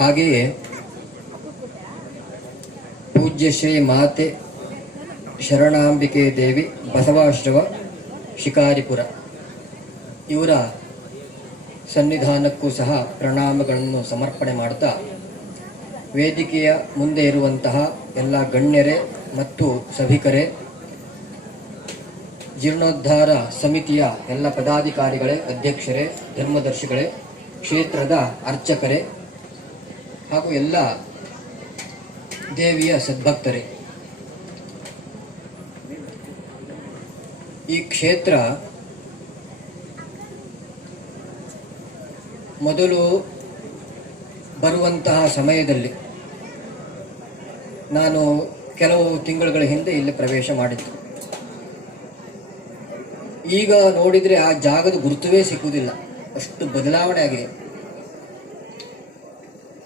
ಹಾಗೆಯೇ ಪೂಜ್ಯ ಶ್ರೀ ಮಾತೆ ಶರಣಾಂಬಿಕೆ ದೇವಿ ಬಸವಾಶ್ರವ ಶಿಕಾರಿಪುರ. ಇವರ ಸನ್ನಿಧಾನಕ್ಕೂ ಸಹ ಪ್ರಣಾಮಗಳನ್ನು ಸಮರ್ಪಣೆ ಮಾಡ್ತಾ ವೇದಿಕೆಯ ಮುಂದೆ ಇರುವಂತಹ ಎಲ್ಲ ಗಣ್ಯರೇ ಮತ್ತು ಸಭಿಕರೇ, ಜೀರ್ಣೋದ್ಧಾರ ಸಮಿತಿಯ ಎಲ್ಲ ಪದಾಧಿಕಾರಿಗಳೇ, ಅಧ್ಯಕ್ಷರೇ, ಧರ್ಮದರ್ಶಿಗಳೇ, ಕ್ಷೇತ್ರದ ಅರ್ಚಕರೇ ಹಾಗೂ ಎಲ್ಲ ದೇವಿಯ ಸದ್ಭಕ್ತರೇ. ಈ ಕ್ಷೇತ್ರ ಮೊದಲು ಬರುವಂತಹ ಸಮಯದಲ್ಲಿ ನಾನು ಕೆಲವು ತಿಂಗಳುಗಳ ಹಿಂದೆ ಇಲ್ಲಿ ಪ್ರವೇಶ ಮಾಡಿದ್ದು. ಈಗ ನೋಡಿದರೆ ಆ ಜಾಗದ ಗುರುತುವೇ ಸಿಕ್ಕುವುದಿಲ್ಲ. ಅಷ್ಟು ಬದಲಾವಣೆ ಆಗಿದೆ.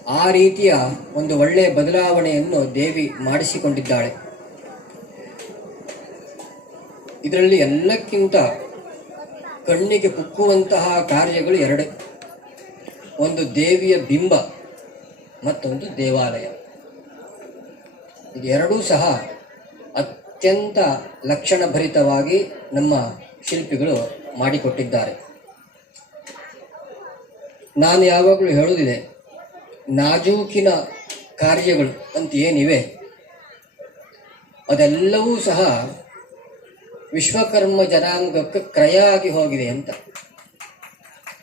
ಆ ರೀತಿಯ ಒಂದು ಒಳ್ಳೆಯ ಬದಲಾವಣೆಯನ್ನು ದೇವಿ ಮಾಡಿಸಿಕೊಂಡಿದ್ದಾಳೆ. ಇದರಲ್ಲಿ ಎಲ್ಲಕ್ಕಿಂತ ಕಣ್ಣಿಗೆ ಕುಕ್ಕುವಂತಹ ಕಾರ್ಯಗಳು ಎರಡೇ. ಒಂದು ದೇವಿಯ ಬಿಂಬ, ಮತ್ತೊಂದು ದೇವಾಲಯ. ಇದೆರಡೂ ಸಹ ಅತ್ಯಂತ ಲಕ್ಷಣಭರಿತವಾಗಿ ನಮ್ಮ ಶಿಲ್ಪಿಗಳು ಮಾಡಿಕೊಟ್ಟಿದ್ದಾರೆ. ನಾನು ಯಾವಾಗಲೂ ಹೇಳುವುದಿದೆ ನಾಜೂಕಿನ ಕಾರ್ಯಗಳು ಅಂತ ಏನಿವೆ, ಅದೆಲ್ಲವೂ ಸಹ ವಿಶ್ವಕರ್ಮ ಜನಾಂಗಕ್ಕೆ ಕ್ರಯ ಆಗಿ ಹೋಗಿದೆ ಅಂತ.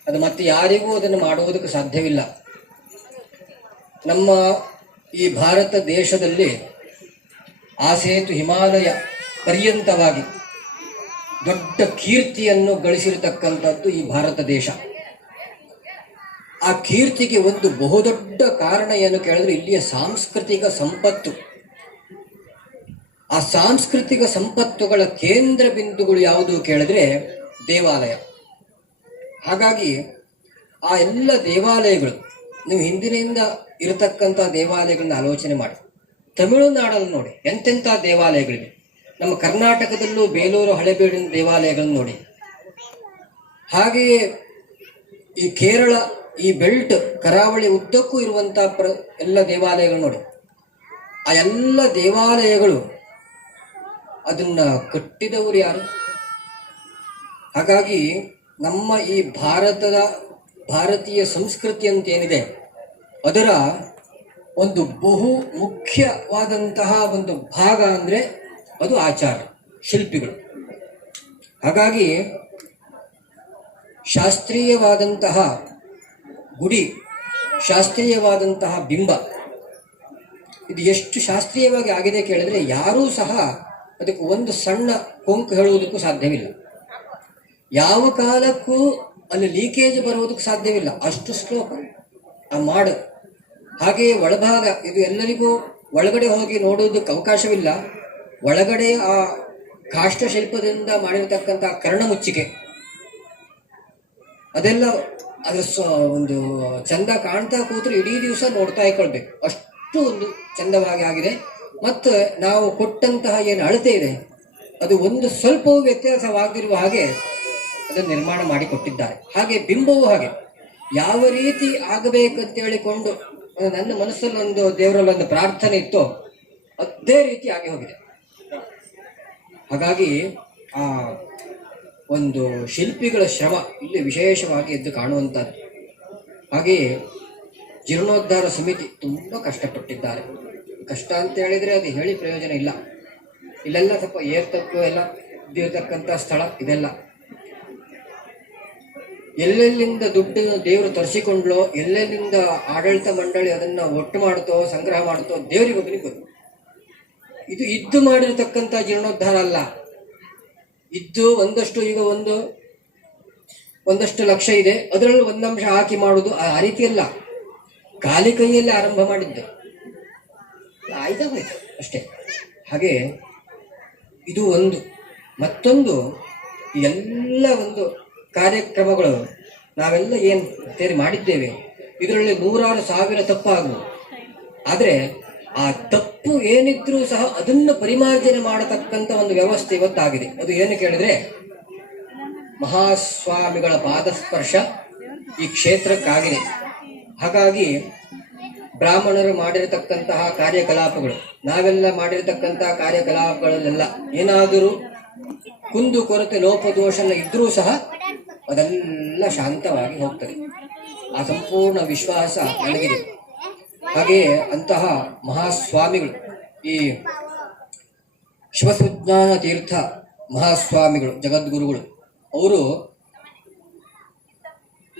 ಅದು ಮತ್ತೆ ಯಾರಿಗೂ ಅದನ್ನು ಮಾಡುವುದಕ್ಕೆ ಸಾಧ್ಯವಿಲ್ಲ. ನಮ್ಮ ಈ ಭಾರತ ದೇಶದಲ್ಲಿ ಆ ಸೇತು ಹಿಮಾಲಯ ಪರ್ಯಂತವಾಗಿ ದೊಡ್ಡ ಕೀರ್ತಿಯನ್ನು ಗಳಿಸಿರತಕ್ಕಂಥದ್ದು ಈ ಭಾರತ ದೇಶ. ಆ ಕೀರ್ತಿಗೆ ಒಂದು ಬಹುದೊಡ್ಡ ಕಾರಣ ಏನು ಕೇಳಿದ್ರೆ ಇಲ್ಲಿಯ ಸಾಂಸ್ಕೃತಿಕ ಸಂಪತ್ತು. ಆ ಸಾಂಸ್ಕೃತಿಕ ಸಂಪತ್ತುಗಳ ಕೇಂದ್ರ ಬಿಂದುಗಳು ಯಾವುದು ಕೇಳಿದ್ರೆ ದೇವಾಲಯ. ಹಾಗಾಗಿ ಆ ಎಲ್ಲ ದೇವಾಲಯಗಳು, ನೀವು ಹಿಂದಿನಿಂದ ಇರತಕ್ಕಂಥ ದೇವಾಲಯಗಳನ್ನ ಆಲೋಚನೆ ಮಾಡಿ. ತಮಿಳುನಾಡಲ್ಲಿ ನೋಡಿ, ಎಂತೆಂಥ ದೇವಾಲಯಗಳಿವೆ. ನಮ್ಮ ಕರ್ನಾಟಕದಲ್ಲೂ ಬೇಲೂರು ಹಳೆಬೀಡಿನ ದೇವಾಲಯಗಳನ್ನು ನೋಡಿ. ಹಾಗೆಯೇ ಈ ಕೇರಳ ಈ ಬೆಲ್ಟ್ ಕರಾವಳಿ ಉದ್ದಕ್ಕೂ ಇರುವಂತಹ ಪ್ರ ಎಲ್ಲ ದೇವಾಲಯಗಳು ನೋಡಿ. ಆ ಎಲ್ಲ ದೇವಾಲಯಗಳು ಅದನ್ನ ಕಟ್ಟಿದವರು ಯಾರು? ಹಾಗಾಗಿ ನಮ್ಮ ಈ ಭಾರತದ ಭಾರತೀಯ ಸಂಸ್ಕೃತಿ ಅಂತ ಏನಿದೆ ಅದರ ಒಂದು ಬಹು ಮುಖ್ಯವಾದಂತಹ ಒಂದು ಭಾಗ ಅಂದರೆ ಅದು ಆಚಾರ, ಶಿಲ್ಪಿಗಳು. ಹಾಗಾಗಿ ಶಾಸ್ತ್ರೀಯವಾದಂತಹ ಗುಡಿ, ಶಾಸ್ತ್ರೀಯವಾದಂತಹ ಬಿಂಬ. ಇದು ಎಷ್ಟು ಶಾಸ್ತ್ರೀಯವಾಗಿ ಆಗಿದೆ ಕೇಳಿದ್ರೆ ಯಾರೂ ಸಹ ಅದಕ್ಕೆ ಒಂದು ಸಣ್ಣ ಕೊಂಕು ಹೇಳುವುದಕ್ಕೂ ಸಾಧ್ಯವಿಲ್ಲ. ಯಾವ ಕಾಲಕ್ಕೂ ಅಲ್ಲಿ ಲೀಕೇಜ್ ಬರುವುದಕ್ಕೆ ಸಾಧ್ಯವಿಲ್ಲ. ಅಷ್ಟು ಶ್ಲೋಕ ಆ ಮಾಡು. ಹಾಗೆಯೇ ಒಳಭಾಗ, ಇದು ಎಲ್ಲರಿಗೂ ಒಳಗಡೆ ಹೋಗಿ ನೋಡುವುದಕ್ಕೆ ಅವಕಾಶವಿಲ್ಲ. ಒಳಗಡೆ ಆ ಕಾಷ್ಟಶಿಲ್ಪದಿಂದ ಮಾಡಿರತಕ್ಕಂಥ ಕರ್ಣ ಮುಚ್ಚಿಕೆ. ಅದೆಲ್ಲ ಅದು ಸ್ವ ಒಂದು ಚಂದ ಕಾಣ್ತಾ ಕೂತ್ರೆ ಇಡೀ ದಿವಸ ನೋಡ್ತಾ ಇಕೊಳ್ಬೇಕು. ಅಷ್ಟು ಒಂದು ಚಂದವಾಗಿ ಆಗಿದೆ. ಮತ್ತು ನಾವು ಕೊಟ್ಟಂತಹ ಏನು ಅಳತೆ ಇದೆ, ಅದು ಒಂದು ಸ್ವಲ್ಪವೂ ವ್ಯತ್ಯಾಸವಾಗಿರುವ ಹಾಗೆ ಅದನ್ನು ನಿರ್ಮಾಣ ಮಾಡಿ ಕೊಟ್ಟಿದ್ದಾರೆ. ಹಾಗೆ ಬಿಂಬವೂ ಹಾಗೆ. ಯಾವ ರೀತಿ ಆಗಬೇಕಂತ ಹೇಳಿಕೊಂಡು ನನ್ನ ಮನಸ್ಸಲ್ಲಿ ಒಂದು ದೇವರಲ್ಲಿ ಪ್ರಾರ್ಥನೆ ಇತ್ತು ಅದೇ ರೀತಿ ಆಗಿ ಹೋಗಿದೆ. ಹಾಗಾಗಿ ಆ ಒಂದು ಶಿಲ್ಪಿಗಳ ಶ್ರಮ ಇಲ್ಲಿ ವಿಶೇಷವಾಗಿ ಎದ್ದು ಕಾಣುವಂಥದ್ದು. ಹಾಗೆಯೇ ಜೀರ್ಣೋದ್ಧಾರ ಸಮಿತಿ ತುಂಬ ಕಷ್ಟಪಟ್ಟಿದ್ದಾರೆ. ಕಷ್ಟ ಅಂತ ಹೇಳಿದರೆ ಅದು ಹೇಳಿ ಪ್ರಯೋಜನ ಇಲ್ಲ. ಇಲ್ಲೆಲ್ಲ ಸ್ವಲ್ಪ ಏರ್ತಕ್ಕೂ ಎಲ್ಲ ಇದ್ದಿರತಕ್ಕಂಥ ಸ್ಥಳ ಇದೆಲ್ಲ. ಎಲ್ಲೆಲ್ಲಿಂದ ದುಡ್ಡನ್ನು ದೇವರು ತರಿಸಿಕೊಂಡ್ಲೋ ಎಲ್ಲೆಲ್ಲಿಂದ ಆಡಳಿತ ಮಂಡಳಿ ಅದನ್ನ ಒಟ್ಟು ಮಾಡ್ತೋ ಸಂಗ್ರಹ ಮಾಡ್ತೋ ದೇವರಿಗೊಬ್ಬನಿಗೆ ಗೊತ್ತು. ಇದು ಇದ್ದು ಮಾಡಿರತಕ್ಕಂಥ ಜೀರ್ಣೋದ್ಧಾರ ಅಲ್ಲ. ಇದ್ದು ಒಂದಷ್ಟು ಈಗ ಒಂದು, ಒಂದಷ್ಟು ಲಕ್ಷ ಇದೆ. ಅದರಲ್ಲೂ ಒಂದಂಶ ಹಾಕಿ ಮಾಡುವುದು ಆ ರೀತಿ ಅಲ್ಲ ಖಾಲಿ ಕೈಯಲ್ಲಿ ಆರಂಭ ಮಾಡಿದ್ದೆ. ಆಯ್ತಾಗೋಯ್ತು ಅಷ್ಟೇ. ಹಾಗೆ ಇದು ಒಂದು. ಮತ್ತೊಂದು, ಎಲ್ಲ ಒಂದು ಕಾರ್ಯಕ್ರಮಗಳು ನಾವೆಲ್ಲ ಏನು ಸೇರಿ ಮಾಡಿದ್ದೇವೆ. ಇದರಲ್ಲಿ ನೂರಾರು ಸಾವಿರ ತಪ್ಪಾಗುವುದು ಆದರೆ ಆ ತಪ್ಪು ಏನಿದ್ರೂ ಸಹ ಅದನ್ನು ಪರಿಮಾರ್ಜನೆ ಮಾಡತಕ್ಕಂಥ ಒಂದು ವ್ಯವಸ್ಥೆ ಇವತ್ತಾಗಿದೆ. ಅದು ಏನು ಕೇಳಿದ್ರೆ, ಮಹಾಸ್ವಾಮಿಗಳ ಪಾದಸ್ಪರ್ಶ ಈ ಕ್ಷೇತ್ರಕ್ಕಾಗಿದೆ. ಹಾಗಾಗಿ ಬ್ರಾಹ್ಮಣರು ಮಾಡಿರತಕ್ಕಂತಹ ಕಾರ್ಯಕಲಾಪಗಳು, ನಾವೆಲ್ಲ ಮಾಡಿರತಕ್ಕಂತಹ ಕಾರ್ಯಕಲಾಪಗಳಲ್ಲೆಲ್ಲ ಏನಾದರೂ ಕುಂದು ಕೊರತೆ, ಲೋಪದೋಷನ ಇದ್ರೂ ಸಹ ಅದೆಲ್ಲ ಶಾಂತವಾಗಿ ಹೋಗ್ತದೆ. ಆ ಸಂಪೂರ್ಣ ವಿಶ್ವಾಸ ನನಗಿದೆ. ಹಾಗೆಯೇ ಅಂತಹ ಮಹಾಸ್ವಾಮಿಗಳು, ಈ ಶಿವಸುಜ್ಞಾನ ತೀರ್ಥ ಮಹಾಸ್ವಾಮಿಗಳು, ಜಗದ್ಗುರುಗಳು, ಅವರು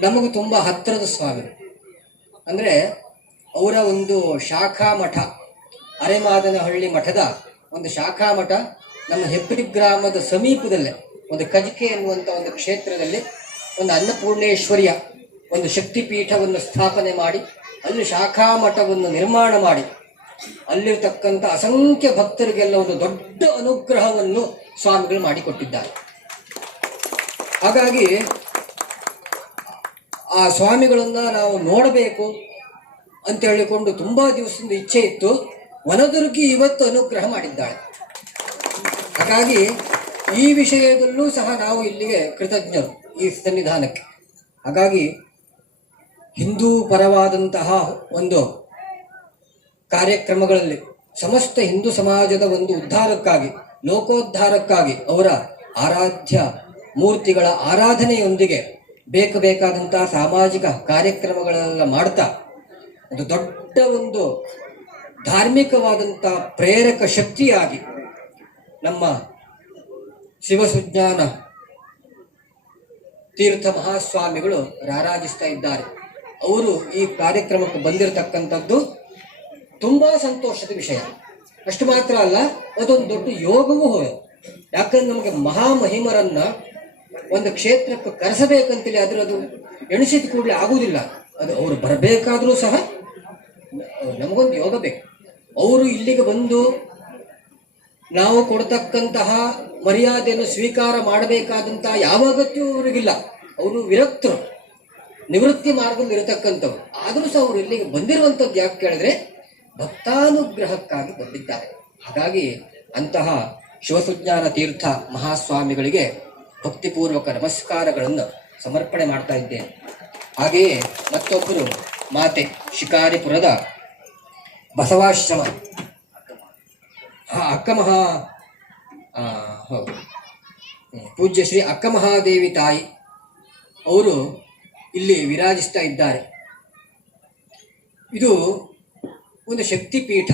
ನಮಗೂ ತುಂಬಾ ಹತ್ತಿರದ ಸ್ವಾಮಿಗಳು. ಅಂದ್ರೆ ಅವರ ಒಂದು ಶಾಖಾ ಮಠ, ಅರೆಮಾದನಹಳ್ಳಿ ಮಠದ ಒಂದು ಶಾಖಾ ಮಠ ನಮ್ಮ ಹೆಬ್ಬರಿ ಗ್ರಾಮದ ಸಮೀಪದಲ್ಲೇ, ಒಂದು ಕಜಿಕೆ ಎನ್ನುವಂತ ಒಂದು ಕ್ಷೇತ್ರದಲ್ಲಿ ಒಂದು ಅನ್ನಪೂರ್ಣೇಶ್ವರಿಯ ಒಂದು ಶಕ್ತಿಪೀಠವನ್ನು ಸ್ಥಾಪನೆ ಮಾಡಿ ಅಲ್ಲಿ ಶಾಖಾ ಮಠವನ್ನು ನಿರ್ಮಾಣ ಮಾಡಿ, ಅಲ್ಲಿರ್ತಕ್ಕಂಥ ಅಸಂಖ್ಯ ಭಕ್ತರಿಗೆಲ್ಲ ಒಂದು ದೊಡ್ಡ ಅನುಗ್ರಹವನ್ನು ಸ್ವಾಮಿಗಳು ಮಾಡಿಕೊಟ್ಟಿದ್ದಾರೆ. ಹಾಗಾಗಿ ಆ ಸ್ವಾಮಿಗಳನ್ನ ನಾವು ನೋಡಬೇಕು ಅಂತ ಹೇಳಿಕೊಂಡು ತುಂಬಾ ದಿವಸದಿಂದ ಇಚ್ಛೆ ಇತ್ತು. ವನದುರ್ಗಿ ಇವತ್ತು ಅನುಗ್ರಹ ಮಾಡಿದ್ದಾಳೆ. ಹಾಗಾಗಿ ಈ ವಿಷಯದಲ್ಲೂ ಸಹ ನಾವು ಇಲ್ಲಿಗೆ ಕೃತಜ್ಞರು ಈ ಸನ್ನಿಧಾನಕ್ಕೆ. ಹಾಗಾಗಿ ಹಿಂದೂ ಪರವಾದಂತಹ ಒಂದು ಕಾರ್ಯಕ್ರಮಗಳಲ್ಲಿ ಸಮಸ್ತ ಹಿಂದೂ ಸಮಾಜದ ಒಂದು ಉದ್ಧಾರಕ್ಕಾಗಿ, ಲೋಕೋದ್ಧಾರಕ್ಕಾಗಿ ಅವರ ಆರಾಧ್ಯ ಮೂರ್ತಿಗಳ ಆರಾಧನೆಯೊಂದಿಗೆ ಬೇಕು ಬೇಕಾದಂತಹ ಸಾಮಾಜಿಕ ಕಾರ್ಯಕ್ರಮಗಳೆಲ್ಲ ಮಾಡ್ತಾ ಒಂದು ದೊಡ್ಡ ಒಂದು ಧಾರ್ಮಿಕವಾದಂಥ ಪ್ರೇರಕ ಶಕ್ತಿಯಾಗಿ ನಮ್ಮ ಶಿವಸುಜ್ಞಾನ ತೀರ್ಥ ಮಹಾಸ್ವಾಮಿಗಳು ರಾರಾಜಿಸ್ತಾ ಇದ್ದಾರೆ. ಅವರು ಈ ಕಾರ್ಯಕ್ರಮಕ್ಕೆ ಬಂದಿರತಕ್ಕಂಥದ್ದು ತುಂಬಾ ಸಂತೋಷದ ವಿಷಯ. ಅಷ್ಟು ಮಾತ್ರ ಅಲ್ಲ, ಅದೊಂದು ದೊಡ್ಡ ಯೋಗವೂ ಹೌದು ಯಾಕಂದ್ರೆ ನಮಗೆ ಮಹಾಮಹಿಮರನ್ನ ಒಂದು ಕ್ಷೇತ್ರಕ್ಕೆ ಕರೆಸಬೇಕಂತೇಳಿ ಆದ್ರೆ ಅದು ಎಣಿಸಿದ ಕೂಡಲೇ ಆಗುವುದಿಲ್ಲ ಅದು ಅವರು ಬರಬೇಕಾದ್ರೂ ಸಹ ನಮಗೊಂದು ಯೋಗ ಬೇಕು. ಅವರು ಇಲ್ಲಿಗೆ ಬಂದು ನಾವು ಕೊಡ್ತಕ್ಕಂತಹ ಮರ್ಯಾದೆಯನ್ನು ಸ್ವೀಕಾರ ಮಾಡಬೇಕಾದಂತಹ ಯಾವ ಅಗತ್ಯವೂ ಅವರಿಗಿಲ್ಲ. ಅವರು ವಿರಕ್ತರು. ನಿವೃತ್ತಿ ಮಾರ್ಗದಲ್ಲಿ ಇರತಕ್ಕಂಥವ್ರು. ಆದರೂ ಸಹ ಅವರು ಇಲ್ಲಿಗೆ ಬಂದಿರುವಂಥದ್ದು ಯಾಕೆ ಕೇಳಿದ್ರೆ, ಭಕ್ತಾನುಗ್ರಹಕ್ಕಾಗಿ ಬಂದಿದ್ದಾರೆ. ಹಾಗಾಗಿ ಅಂತಹ ಶಿವಸುಜ್ಞಾನ ತೀರ್ಥ ಮಹಾಸ್ವಾಮಿಗಳಿಗೆ ಭಕ್ತಿಪೂರ್ವಕ ನಮಸ್ಕಾರಗಳನ್ನು ಸಮರ್ಪಣೆ ಮಾಡ್ತಾ ಇದ್ದೇನೆ. ಹಾಗೆಯೇ ಮತ್ತೊಬ್ಬರು, ಮಾತೆ ಶಿಕಾರಿಪುರದ ಬಸವಾಶ್ರಮ. ಅಕ್ಕ ಮಹಾ ಹೌದು. ಪೂಜ್ಯ ಶ್ರೀ ಅಕ್ಕಮಹಾದೇವಿ ತಾಯಿ, ಅವರು ಇಲ್ಲಿ ವಿರಾಜಿಸ್ತಾ ಇದ್ದಾರೆ. ಇದು ಒಂದು ಶಕ್ತಿ ಪೀಠ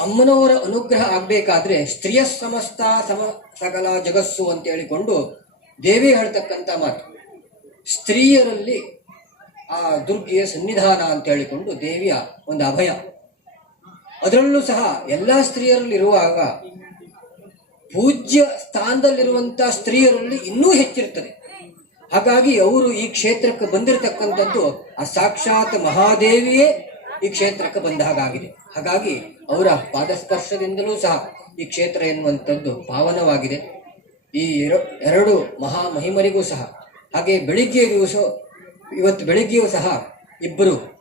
ಅಮ್ಮನವರ ಅನುಗ್ರಹ ಆಗಬೇಕಾದ್ರೆ ಸ್ತ್ರೀಯ ಸಮಸ್ತ ಸಮ ಸಕಲ ಜಗಸ್ಸು ಅಂತ ಹೇಳಿಕೊಂಡು ದೇವಿ ಹೇಳ್ತಕ್ಕಂಥ ಮಾತು. ಸ್ತ್ರೀಯರಲ್ಲಿ ಆ ದುರ್ಗೆಯ ಸನ್ನಿಧಾನ ಅಂತ ಹೇಳಿಕೊಂಡು ದೇವಿಯ ಒಂದು ಅಭಯ. ಅದರಲ್ಲೂ ಸಹ ಎಲ್ಲ ಸ್ತ್ರೀಯರಲ್ಲಿರುವಾಗ ಪೂಜ್ಯ ಸ್ಥಾನದಲ್ಲಿರುವಂಥ ಸ್ತ್ರೀಯರಲ್ಲಿ ಇನ್ನೂ ಹೆಚ್ಚಿರ್ತದೆ ಹಾಗಾಗಿ ಅವರು ಈ ಕ್ಷೇತ್ರಕ್ಕೆ ಬಂದಿರತಕ್ಕಂಥದ್ದು ಆ ಸಾಕ್ಷಾತ್ ಮಹಾದೇವಿಯೇ ಈ ಕ್ಷೇತ್ರಕ್ಕೆ ಬಂದ ಹಾಗಾಗಿದೆ. ಹಾಗಾಗಿ ಅವರ ಪಾದಸ್ಪರ್ಶದಿಂದಲೂ ಸಹ ಈ ಕ್ಷೇತ್ರ ಎನ್ನುವಂಥದ್ದು ಪಾವನವಾಗಿದೆ. ಈ ಎರ- ಎರಡು ಮಹಾ ಮಹಿಮರಿಗೂ ಸಹ, ಹಾಗೆ ಬೆಳಿಗ್ಗೆ ದಿವಸ ಇವತ್ತು ಬೆಳಿಗ್ಗೆಯೂ ಸಹ ಇಬ್ಬರು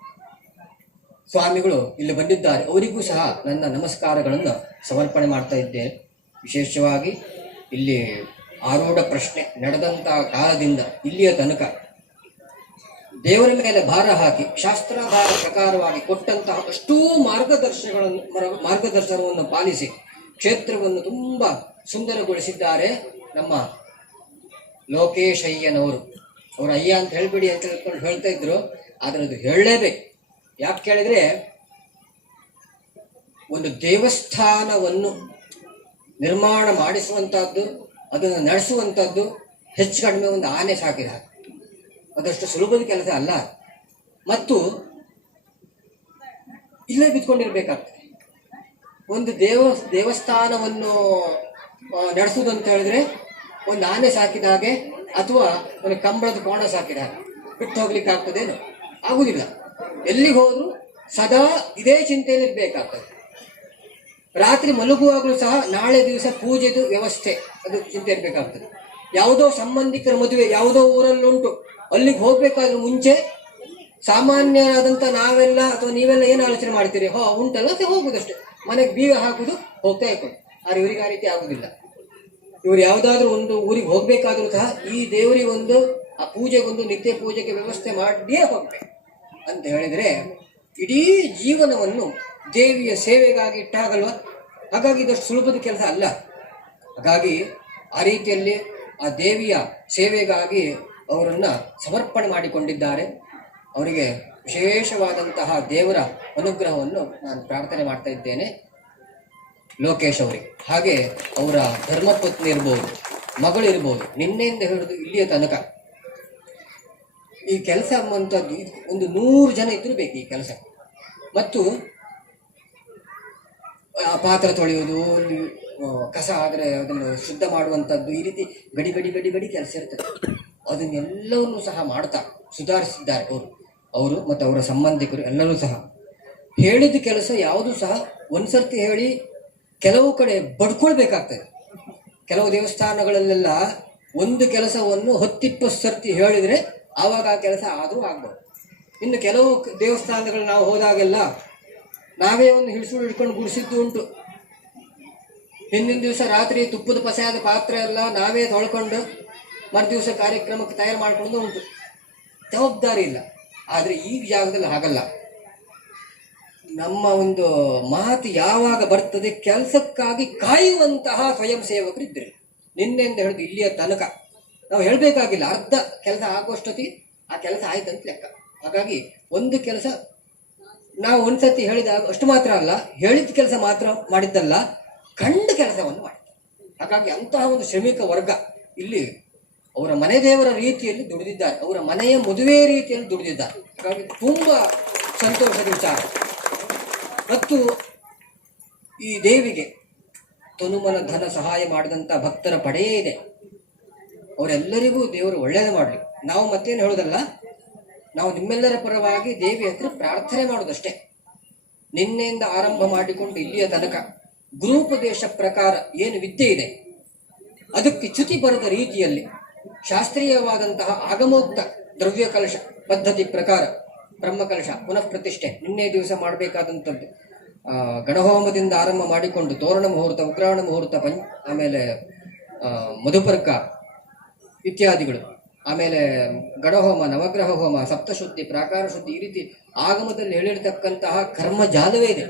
ಸ್ವಾಮಿಗಳು ಇಲ್ಲಿ ಬಂದಿದ್ದಾರೆ. ಅವರಿಗೂ ಸಹ ನನ್ನ ನಮಸ್ಕಾರಗಳನ್ನು ಸಮರ್ಪಣೆ ಮಾಡ್ತಾ ಇದ್ದೇನೆ. ವಿಶೇಷವಾಗಿ ಇಲ್ಲಿ ಆರೂಢ ಪ್ರಶ್ನೆ ನಡೆದಂತಹ ಕಾಲದಿಂದ ಇಲ್ಲಿಯ ತನಕ. ದೇವರ ಮೇಲೆ ಭಾರ ಹಾಕಿ ಶಾಸ್ತ್ರಾಧಾರ ಪ್ರಕಾರವಾಗಿ ಕೊಟ್ಟಂತಹ ಅಷ್ಟೂ ಮಾರ್ಗದರ್ಶನಗಳನ್ನು ಮರ- ಮಾರ್ಗದರ್ಶನವನ್ನು ಪಾಲಿಸಿ ಕ್ಷೇತ್ರವನ್ನು ತುಂಬಾ ಸುಂದರಗೊಳಿಸಿದ್ದಾರೆ ನಮ್ಮ ಲೋಕೇಶ್ ಅಯ್ಯನವರು ಅವರು ಅಯ್ಯ ಅಂತ ಹೇಳ್ಬಿಡಿ ಅಂತ ಹೇಳ್ಕೊಂಡು ಹೇಳ್ತಾ ಇದ್ರು, ಆದ್ರೆ ಅದು ಹೇಳಲೇಬೇಕು. ಯಾಕೆ ಕೇಳಿದ್ರೆ ಒಂದು ದೇವಸ್ಥಾನವನ್ನು ನಿರ್ಮಾಣ ಮಾಡಿಸುವಂತಹದ್ದು ಅದನ್ನು ನಡೆಸುವಂಥದ್ದು ಹೆಚ್ಚು ಕಡಿಮೆ ಒಂದು ಆನೆ ಸಾಕಿದ. ಅದಷ್ಟು ಸುಲಭದ ಕೆಲಸ ಅಲ್ಲ. ಮತ್ತು ಇಲ್ಲೇ ಬಿತ್ಕೊಂಡಿರ್ಬೇಕಾಗ್ತದೆ ಒಂದು ದೇವ, ದೇವಸ್ಥಾನವನ್ನು ನಡೆಸುವುದು ಅಂತ ಹೇಳಿದ್ರೆ ಒಂದು ಆನೆ ಸಾಕಿದ ಹಾಗೆ ಅಥವಾ ಒಂದು ಕಂಬಳದ ಕೋಣ ಸಾಕಿದ ಹಾಗೆ. ಬಿಟ್ಟು ಹೋಗ್ಲಿಕ್ಕೆ ಆಗ್ತದೇನು ಆಗುದಿಲ್ಲ. ಎಲ್ಲಿಗೆ ಹೋದ್ರು ಸದಾ ಇದೇ ಚಿಂತೆಯಲ್ಲಿ ಇರ್ಬೇಕಾಗ್ತದೆ ರಾತ್ರಿ ಮಲಗುವಾಗಲೂ ಸಹ ನಾಳೆ ದಿವಸ ಪೂಜೆದು ವ್ಯವಸ್ಥೆ. ಅದು ಚಿಂತೆ ಇರಬೇಕಾಗ್ತದೆ. ಯಾವುದೋ ಸಂಬಂಧಿಕರ ಮದುವೆ, ಯಾವುದೋ ಊರಲ್ಲುಂಟು. ಅಲ್ಲಿಗೆ ಹೋಗ್ಬೇಕಾದ್ರೆ ಮುಂಚೆ ಸಾಮಾನ್ಯರಾದಂಥ ನಾವೆಲ್ಲ ಅಥವಾ ನೀವೆಲ್ಲ ಏನು ಆಲೋಚನೆ ಮಾಡ್ತೀರಿ? ಹೋ, ಉಂಟಲ್ಲ ಅದು ಹೋಗುದಷ್ಟೇ. ಮನೆಗೆ ಬೀಗ ಹಾಕುದು ಹೋಗ್ತಾ ಇರ್ಬೋದು. ಆದ್ರೆ ಇವರಿಗೆ ಆ ರೀತಿ ಆಗುದಿಲ್ಲ. ಇವರು ಯಾವುದಾದ್ರೂ ಒಂದು ಊರಿಗೆ ಹೋಗ್ಬೇಕಾದ್ರೂ ಸಹ ಈ ದೇವರಿಗೆ ಒಂದು, ಆ ಪೂಜೆಗೊಂದು ನಿತ್ಯ ಪೂಜೆಗೆ ವ್ಯವಸ್ಥೆ ಮಾಡಿಯೇ ಹೋಗ್ಬೇಕು. ಅಂತ ಹೇಳಿದ್ರೆ ಇಡೀ ಜೀವನವನ್ನು ದೇವಿಯ ಸೇವೆಗಾಗಿ ಇಟ್ಟಾಗಲ್ವ? ಹಾಗಾಗಿ ಇದಷ್ಟು ಸುಲಭದ ಕೆಲಸ ಅಲ್ಲ. ಹಾಗಾಗಿ ಆ ರೀತಿಯಲ್ಲಿ ಆ ದೇವಿಯ ಸೇವೆಗಾಗಿ ಅವರನ್ನು ಸಮರ್ಪಣೆ ಮಾಡಿಕೊಂಡಿದ್ದಾರೆ. ಅವರಿಗೆ ವಿಶೇಷವಾದಂತಹ ದೇವರ ಅನುಗ್ರಹವನ್ನು ನಾನು ಪ್ರಾರ್ಥನೆ ಮಾಡ್ತಾ ಇದ್ದೇನೆ. ಲೋಕೇಶ್ ಅವರಿಗೆ ಹಾಗೆ ಅವರ ಧರ್ಮಪತ್ನಿ ಇರ್ಬೋದು ಮಗಳಿರ್ಬೋದು ನಿನ್ನೆಯಿಂದ ಹಿಡಿದು ಇಲ್ಲಿಯ ತನಕ ಈ ಕೆಲಸ ಒಂದು ನೂರು ಜನ ಇದ್ರೂ ಬೇಕು ಈ ಕೆಲಸ. ಮತ್ತು ಪಾತ್ರ ತೊಳೆಯುವುದು ಕಸ ಆದರೆ ಅದನ್ನು ಶುದ್ಧ ಮಾಡುವಂಥದ್ದು ಈ ರೀತಿ ಗಡಿ ಗಡಿ ಗಡಿ ಗಡಿ ಕೆಲಸ ಇರ್ತದೆ. ಅದನ್ನೆಲ್ಲವನ್ನೂ ಸಹ ಮಾಡ್ತಾ ಸುಧಾರಿಸಿದ್ದಾರೆ ಅವರು. ಅವರು ಮತ್ತು ಅವರ ಸಂಬಂಧಿಕರು ಎಲ್ಲರೂ ಸಹ. ಹೇಳಿದ ಕೆಲಸ ಯಾವುದು ಸಹ ಒಂದ್ಸರ್ತಿ ಹೇಳಿ ಕೆಲವು ಕಡೆ ಬಡ್ಕೊಳ್ಬೇಕಾಗ್ತದೆ. ಕೆಲವು ದೇವಸ್ಥಾನಗಳಲ್ಲೆಲ್ಲ ಒಂದು ಕೆಲಸವನ್ನು ಹತ್ತಿಪ್ಪತ್ತು ಸರ್ತಿ ಹೇಳಿದರೆ ಆವಾಗ ಆ ಕೆಲಸ ಆದರೂ ಆಗ್ಬೋದು. ಇನ್ನು ಕೆಲವು ದೇವಸ್ಥಾನಗಳು ನಾವು ಹೋದಾಗೆಲ್ಲ ನಾವೇ ಒಂದು ಹಿಡಿಸು ಹಿಡ್ಕೊಂಡು ಗುಡಿಸಿದ್ದು ಉಂಟು. ಹಿಂದಿನ ದಿವಸ ರಾತ್ರಿ ತುಪ್ಪದ ಪಸೆಯಾದ ಪಾತ್ರ ಎಲ್ಲ ನಾವೇ ತೊಳ್ಕೊಂಡು ಮರುದಿವಸ ಕಾರ್ಯಕ್ರಮಕ್ಕೆ ತಯಾರು ಮಾಡ್ಕೊಂಡು ಉಂಟು. ಜವಾಬ್ದಾರಿ ಇಲ್ಲ. ಆದರೆ ಈ ಜಾಗದಲ್ಲಿ ಹಾಗಲ್ಲ. ನಮ್ಮ ಒಂದು ಮಾತು ಯಾವಾಗ ಬರ್ತದೆ ಕೆಲಸಕ್ಕಾಗಿ ಕಾಯುವಂತಹ ಸ್ವಯಂ ಸೇವಕರು ಇದ್ದರು ನಿನ್ನೆಂದ ಹಿಡಿದು ಇಲ್ಲಿಯ ತನಕ. ನಾವು ಹೇಳಬೇಕಾಗಿಲ್ಲ. ಅರ್ಧ ಕೆಲಸ ಆಗುವಷ್ಟೊತ್ತಿ ಆ ಕೆಲಸ ಆಯ್ತಂತ ಲೆಕ್ಕ. ಹಾಗಾಗಿ ಒಂದು ಕೆಲಸ ನಾವು ಒಂದ್ಸತಿ ಹೇಳಿದಾಗ ಅಷ್ಟು ಮಾತ್ರ ಅಲ್ಲ, ಹೇಳಿದ ಕೆಲಸ ಮಾತ್ರ ಮಾಡಿದ್ದಲ್ಲ, ಕಂಡ ಕೆಲಸವನ್ನು ಮಾಡಿದ್ದ ಹಾಗಾಗಿ ಅಂತಹ ಒಂದು ಶ್ರಮಿಕ ವರ್ಗ ಇಲ್ಲಿ ಅವರ ಮನೆ ದೇವರ ರೀತಿಯಲ್ಲಿ ದುಡಿದಿದ್ದಾರೆ, ಅವರ ಮನೆಯ ಮದುವೆ ರೀತಿಯಲ್ಲಿ ದುಡಿದಿದ್ದಾರೆ. ಹಾಗಾಗಿ ತುಂಬಾ ಸಂತೋಷದ ವಿಚಾರ. ಮತ್ತು ಈ ದೇವಿಗೆ ತನುಮನ ಧನ ಸಹಾಯ ಮಾಡಿದಂಥ ಭಕ್ತರ ಪಡೆಯೇ ಇದೆ. ಅವರೆಲ್ಲರಿಗೂ ದೇವರು ಒಳ್ಳೆಯದು ಮಾಡಲಿ. ನಾವು ಮತ್ತೇನು ಹೇಳೋದಲ್ಲ ನಾವು ನಿಮ್ಮೆಲ್ಲರ ಪರವಾಗಿ ದೇವಿ ಹತ್ರ ಪ್ರಾರ್ಥನೆ ಮಾಡೋದಷ್ಟೇ. ನಿನ್ನೆಯಿಂದ ಆರಂಭ ಮಾಡಿಕೊಂಡು ಇಲ್ಲಿಯ ತನಕ ಗುರುಪದೇಶ ಪ್ರಕಾರ ಏನು ವಿದ್ಯೆ ಇದೆ? ಅದಕ್ಕೆ ಚ್ಯುತಿ ಬರದ ರೀತಿಯಲ್ಲಿ ಶಾಸ್ತ್ರೀಯವಾದಂತಹ ಆಗಮೋಕ್ತ ದ್ರವ್ಯ ಕಲಶ ಪದ್ಧತಿ ಪ್ರಕಾರ ಬ್ರಹ್ಮಕಲಶ ಪುನಃ ಪ್ರತಿಷ್ಠೆ. ನಿನ್ನೆ ದಿವಸ ಮಾಡಬೇಕಾದಂಥದ್ದು. ಗಣಹೋಮದಿಂದ ಆರಂಭ ಮಾಡಿಕೊಂಡು ತೋರಣ ಮುಹೂರ್ತ, ಉಗ್ರಾಣ ಮುಹೂರ್ತ ಆಮೇಲೆ ಮಧುಪರ್ಕ ಇತ್ಯಾದಿಗಳು. ಆಮೇಲೆ ಗಣಹೋಮ ನವಗ್ರಹ ಹೋಮ ಸಪ್ತಶುದ್ಧಿ ಪ್ರಾಕಾರ ಶುದ್ಧಿ ಈ ರೀತಿ ಆಗಮದಲ್ಲಿ ಹೇಳಿರ್ತಕ್ಕಂತಹ ಕರ್ಮ ಜಾಲವೇ ಇದೆ.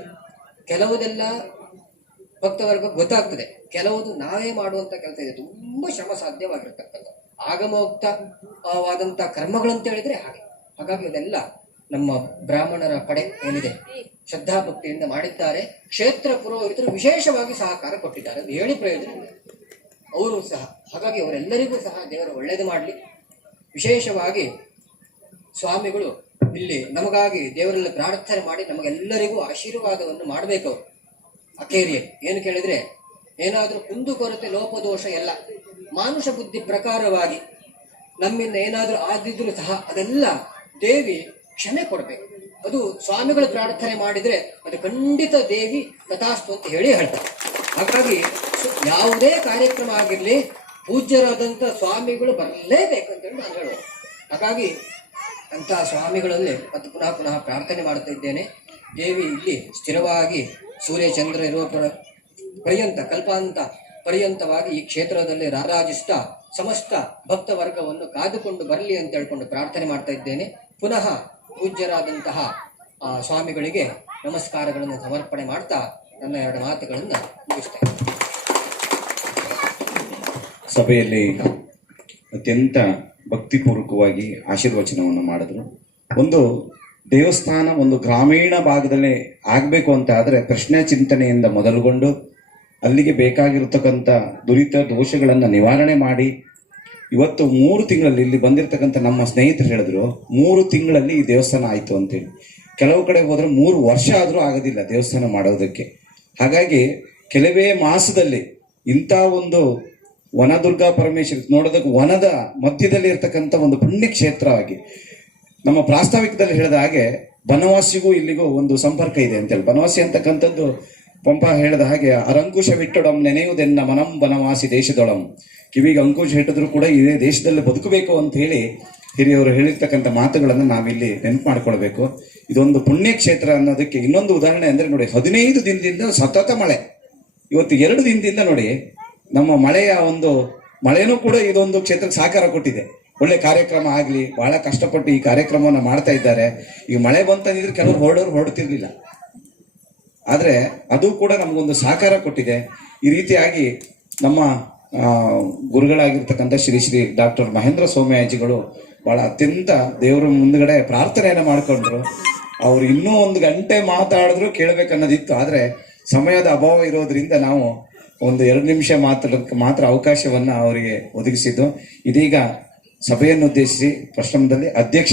ಕೆಲವುದೆಲ್ಲ ಭಕ್ತವರ್ಗ ಗೊತ್ತಾಗ್ತದೆ. ಕೆಲವುದು ನಾವೇ ಮಾಡುವಂತ ಕೆಲಸ ಇದೆ. ತುಂಬಾ ಶ್ರಮ ಸಾಧ್ಯವಾಗಿರ್ತಕ್ಕಂಥ ಆಗಮೋಕ್ತವಾದಂತಹ ಕರ್ಮಗಳಂತ ಹೇಳಿದ್ರೆ ಹಾಗೆ. ಹಾಗಾಗಿ ಇದೆಲ್ಲ ನಮ್ಮ ಬ್ರಾಹ್ಮಣರ ಪಡೆ ಏನಿದೆ? ಶ್ರದ್ಧಾಭಕ್ತಿಯಿಂದ ಮಾಡಿದ್ದಾರೆ. ಕ್ಷೇತ್ರ ಪುರೋಹಿತರು ವಿಶೇಷವಾಗಿ ಸಹಕಾರ ಕೊಟ್ಟಿದ್ದಾರೆ ಹೇಳಿ ಪ್ರಯೋಜನ ಅವರು ಸಹ, ಹಾಗಾಗಿ ಅವರೆಲ್ಲರಿಗೂ ಸಹ ದೇವರು ಒಳ್ಳೇದು ಮಾಡಲಿ. ವಿಶೇಷವಾಗಿ ಸ್ವಾಮಿಗಳು ಇಲ್ಲಿ ನಮಗಾಗಿ ದೇವರಲ್ಲಿ ಪ್ರಾರ್ಥನೆ ಮಾಡಿ ನಮಗೆಲ್ಲರಿಗೂ ಆಶೀರ್ವಾದವನ್ನು ಮಾಡಬೇಕು. ಅಕೇರಿಯ ಅಕೇರಿಯಲ್ಲಿ ಏನು ಕೇಳಿದರೆ, ಏನಾದರೂ ಕುಂದುಕೊರತೆ ಲೋಪದೋಷ ಎಲ್ಲ, ಮಾನುಷ ಬುದ್ಧಿ ಪ್ರಕಾರವಾಗಿ ನಮ್ಮಿಂದ ಏನಾದರೂ ಆದಿದ್ರು ಸಹ ಅದೆಲ್ಲ ದೇವಿ ಕ್ಷಮೆ ಕೊಡಬೇಕು. ಅದು ಸ್ವಾಮಿಗಳು ಪ್ರಾರ್ಥನೆ ಮಾಡಿದ್ರೆ ಅದು ಖಂಡಿತ ದೇವಿ ತಥಾಸ್ತು ಅಂತ ಹೇಳಿ ಹೇಳ್ತಾರೆ. ಹಾಗಾಗಿ ಯಾವುದೇ ಕಾರ್ಯಕ್ರಮ ಆಗಿರ್ಲಿ ಪೂಜ್ಯರಾದಂಥ ಸ್ವಾಮಿಗಳು ಬರಲೇಬೇಕು ಅಂತೇಳಿ ನಾನು ಹೇಳೋದು ಹಾಗಾಗಿ ಅಂತಹ ಸ್ವಾಮಿಗಳಲ್ಲಿ ಮತ್ತು ಪುನಃ ಪುನಃ ಪ್ರಾರ್ಥನೆ ಮಾಡ್ತಾ ಇದ್ದೇನೆ. ದೇವಿ ಇಲ್ಲಿ ಸ್ಥಿರವಾಗಿ ಸೂರ್ಯ, ಚಂದ್ರ, ಇರುವ ಪ್ರ- ಪರ್ಯಂತ, ಕಲ್ಪಾಂತ ಪರ್ಯಂತವಾಗಿ ಈ ಕ್ಷೇತ್ರದಲ್ಲಿ ರಾರಾಜಿಸ್ತಾ ಸಮಸ್ತ ಭಕ್ತ ವರ್ಗವನ್ನು ಕಾದುಕೊಂಡು ಬರಲಿ ಅಂತ ಹೇಳ್ಕೊಂಡು ಪ್ರಾರ್ಥನೆ ಮಾಡ್ತಾ ಇದ್ದೇನೆ. ಪುನಃ ಪೂಜ್ಯರಾದಂತಹ ಸ್ವಾಮಿಗಳಿಗೆ ನಮಸ್ಕಾರಗಳನ್ನು ಸಮರ್ಪಣೆ ಮಾಡ್ತಾ ನನ್ನ ಎರಡು ಮಾತುಗಳನ್ನು ಮುಗಿಸ್ತೇನೆ. ಸಭೆಯಲ್ಲಿ ಅತ್ಯಂತ ಭಕ್ತಿಪೂರ್ವಕವಾಗಿ ಆಶೀರ್ವಚನವನ್ನು ಮಾಡಿದ್ರು. ಒಂದು ದೇವಸ್ಥಾನ ಒಂದು ಗ್ರಾಮೀಣ ಭಾಗದಲ್ಲಿ ಆಗಬೇಕು ಅಂತ ಆದರೆ ಪ್ರಶ್ನೆ ಚಿಂತನೆಯಿಂದ ಮೊದಲುಗೊಂಡು ಅಲ್ಲಿಗೆ ಬೇಕಾಗಿರತಕ್ಕಂಥ ದುರಿತ ದೋಷಗಳನ್ನು ನಿವಾರಣೆ ಮಾಡಿ ಇವತ್ತು ಮೂರು ತಿಂಗಳಲ್ಲಿ ಇಲ್ಲಿ ಬಂದಿರತಕ್ಕಂಥ ನಮ್ಮ ಸ್ನೇಹಿತರು ಹೇಳಿದ್ರು, ಮೂರು ತಿಂಗಳಲ್ಲಿ ಈ ದೇವಸ್ಥಾನ ಆಯಿತು ಅಂತೇಳಿ. ಕೆಲವು ಕಡೆ ಹೋದರೆ ಮೂರು ವರ್ಷ ಆದರೂ ಆಗೋದಿಲ್ಲ ದೇವಸ್ಥಾನ ಮಾಡೋದಕ್ಕೆ. ಹಾಗಾಗಿ ಕೆಲವೇ ಮಾಸದಲ್ಲಿ ಇಂಥ ಒಂದು ವನದುರ್ಗಾ ಪರಮೇಶ್ವರಿ ನೋಡೋದಕ್ಕೆ ವನದ ಮಧ್ಯದಲ್ಲಿ ಇರ್ತಕ್ಕಂಥ ಒಂದು ಪುಣ್ಯ ಕ್ಷೇತ್ರವಾಗಿ ನಮ್ಮ ಪ್ರಾಸ್ತಾವಿಕದಲ್ಲಿ ಹೇಳಿದ ಹಾಗೆ ಬನವಾಸಿಗೂ ಇಲ್ಲಿಗೂ ಒಂದು ಸಂಪರ್ಕ ಇದೆ ಅಂತೇಳಿ. ಬನವಾಸಿ ಅಂತಕ್ಕಂಥದ್ದು ಪಂಪ ಹೇಳಿದ ಹಾಗೆ ಅರಂಕುಶ ಬಿಟ್ಟೊಡಂ ನೆನೆಯುವುದೆನ್ನ ಮನಂ ಬನವಾಸಿ ದೇಶದೊಳಂ. ಕಿವಿಗೆ ಅಂಕುಶ ಇಟ್ಟಿದ್ರು ಕೂಡ ಇದೇ ದೇಶದಲ್ಲಿ ಬದುಕಬೇಕು ಅಂತ ಹೇಳಿ ಹಿರಿಯವರು ಹೇಳಿರ್ತಕ್ಕಂಥ ಮಾತುಗಳನ್ನು ನಾವಿಲ್ಲಿ ನೆನಪು ಮಾಡ್ಕೊಳ್ಬೇಕು. ಇದೊಂದು ಪುಣ್ಯ ಕ್ಷೇತ್ರ ಅನ್ನೋದಕ್ಕೆ ಇನ್ನೊಂದು ಉದಾಹರಣೆ ಅಂದ್ರೆ ನೋಡಿ, ಹದಿನೈದು ದಿನದಿಂದ ಸತತ ಮಳೆ. ಇವತ್ತು ಎರಡು ದಿನದಿಂದ ನೋಡಿ ನಮ್ಮ ಮಳೆಯ ಒಂದು, ಮಳೆನೂ ಕೂಡ ಇದೊಂದು ಕ್ಷೇತ್ರಕ್ಕೆ ಸಹಕಾರ ಕೊಟ್ಟಿದೆ. ಒಳ್ಳೆ ಕಾರ್ಯಕ್ರಮ ಆಗಲಿ, ಬಹಳ ಕಷ್ಟಪಟ್ಟು ಈ ಕಾರ್ಯಕ್ರಮವನ್ನು ಮಾಡ್ತಾ ಇದ್ದಾರೆ. ಈ ಮಳೆ ಬಂತಂದಿದ್ರೆ ಕೆಲವರು ಹೊರಡೋರು ಹೊರಡ್ತಿರ್ಲಿಲ್ಲ. ಆದರೆ ಅದು ಕೂಡ ನಮಗೊಂದು ಸಹಕಾರ ಕೊಟ್ಟಿದೆ. ಈ ರೀತಿಯಾಗಿ ನಮ್ಮ ಗುರುಗಳಾಗಿರ್ತಕ್ಕಂಥ ಶ್ರೀ ಶ್ರೀ ಡಾಕ್ಟರ್ ಮಹೇಂದ್ರ ಸೋಮಯಾಜಿಗಳು ಬಹಳ ಅತ್ಯಂತ ದೇವರ ಮುಂದ್ಗಡೆ ಪ್ರಾರ್ಥನೆಯನ್ನು ಮಾಡಿಕೊಂಡ್ರು. ಅವ್ರು ಇನ್ನೂ ಒಂದು ಗಂಟೆ ಮಾತಾಡಿದ್ರು ಕೇಳಬೇಕನ್ನೋದಿತ್ತು. ಆದರೆ ಸಮಯದ ಅಭಾವ ಇರೋದ್ರಿಂದ ನಾವು ಒಂದು ಎರಡು ನಿಮಿಷ ಮಾತಾಡೋದಕ್ಕೆ ಮಾತ್ರ ಅವಕಾಶವನ್ನ ಅವರಿಗೆ ಒದಗಿಸಿದ್ದು. ಇದೀಗ ಸಭೆಯನ್ನು ಉದ್ದೇಶಿಸಿ ಪ್ರಶ್ನದಲ್ಲಿ ಅಧ್ಯಕ್ಷ